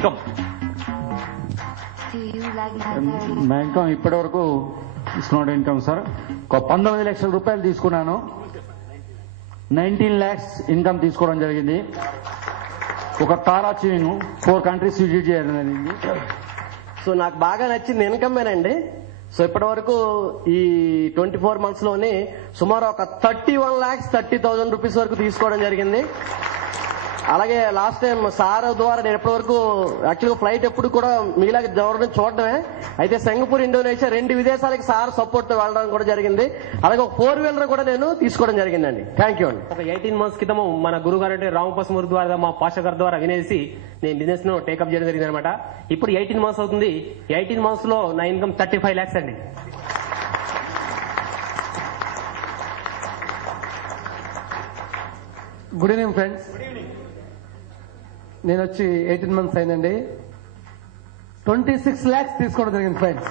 Income ఇప్పటి వరకు ఇస్తున్నాడు ఇన్కమ్ సార్ 19 లక్షల రూపాయలు తీసుకున్నాను. 19 lakhs ఇన్కమ్ తీసుకోవడం జరిగింది. ఒక కార్ అచీవింగ్ 4 countries విజిట్ చేయడం జరిగింది. సో నాకు బాగా నచ్చింది ఇన్కమేనండి. సో ఇప్పటి వరకు ఈ 24 months లోనే సుమారు ఒక 31,30,000 రూపీస్ వరకు తీసుకోవడం జరిగింది. అలాగే లాస్ట్ టైం సార్ ద్వారా నేను ఎప్పటి వరకు యాక్చువల్గా ఫ్లైట్ ఎప్పుడు కూడా మీలాగా జరగడం చూడడమే. అయితే సింగపూర్, ఇండోనేషియా 2 విదేశాలకి సార్ సపోర్ట్ తో వెళ్ళడం కూడా జరిగింది. అలాగే ఒక 4-wheeler కూడా నేను తీసుకోవడం జరిగిందండి. థ్యాంక్ యూ అండి. ఒక 18 months క్రితం మన గురువు గారు అంటే రామపస్మూర్తి ద్వారా మా పాషా గారి ద్వారా వినేసి నేను బిజినెస్ ను టేకప్ చేయడం జరిగింది అనమాట. ఇప్పుడు 18 months అవుతుంది. 18 months లో నా ఇన్కమ్ 35 lakhs అండి. Good evening friends. నేను వచ్చి 18 months అయిందండి. 26 lakhs తీసుకోవడం జరిగింది ఫ్రెండ్స్.